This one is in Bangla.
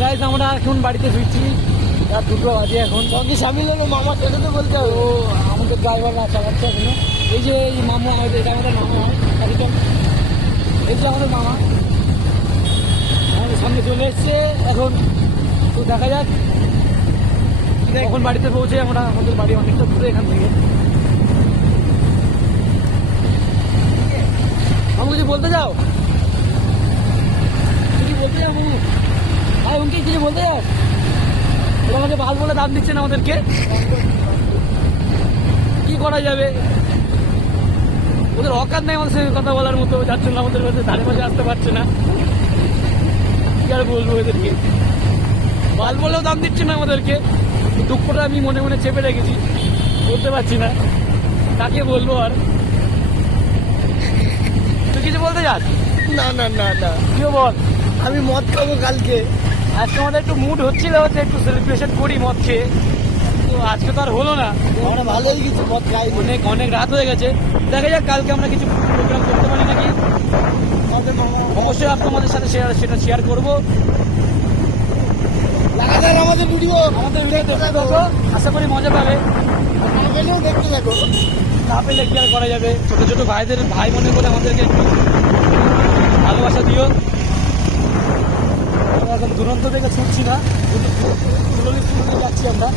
গাইজ আমরা এখন বাড়িতে ফিরছি। রাত দুটো বাজে এখন। সঙ্গে সামিল হলো মামা সেটা তো বলতে হবে। আমাদের ড্রাইভার না চালাচ্ছে এখনও। এই যে এই মামু আমাদের এটা আমাদের মামা হয়। গাড়িটা এই যে আমাদের মামা। আমাদের সামনে চলে এসছে। এখন তো দেখা যাক। এখন বাড়িতে পৌঁছে আমরা আমাদের বাড়ি অনেকটা দূরে এখান থেকে। মামু কিছু বলতে যাও কিছু বলতে যাও মামু ভাই উনকে কিছু বলতে যাও ওরা আমাদের ভালো বলে দাম দিচ্ছে না আমাদেরকে। কি করা যাবে? ওদের অকাত নেই আমাদের সঙ্গে কথা বলার মতো যার জন্য আমাদের কাছে ধারে পাশে আসতে পারছে না। কি আর বলব এদেরকে? বাল বলেও দাম দিচ্ছে না আমাদেরকে। দুঃখটা আমি মনে মনে চেপে রেখেছি। বলতে পারছি না। কাকে বলব আর? তুই কিছু বলতে যাস না না না না। কেউ বল। আমি মদ খাব কালকে। আজকে আমাদের একটু মুড হচ্ছিল যে একটু সেলিব্রেশন করি মদ খেয়ে। তো আজকে তো আর হলো না। আমরা ভালোই কিছু মদ খাই অনেক অনেক রাত হয়ে গেছে। দেখা যাক কালকে আমরা কিছু প্রোগ্রাম করতে পারি নাকি? অবশ্যই আপনাদের সাথে শেয়ার সেটা শেয়ার করব। লাগাতার আমাদের ভিডিও আমাদের ভিডিও দেখতে থাকো। আশা করি মজা পাবে। দেখতে থাকো। না পেলে কি আর করা যাবে। ছোট ছোট ভাইদের ভাই মনে করে আমাদেরকে একটু ভালোবাসা দিও। এখন দুরন্ত থেকে ছুটছি না। যাচ্ছি আমরা।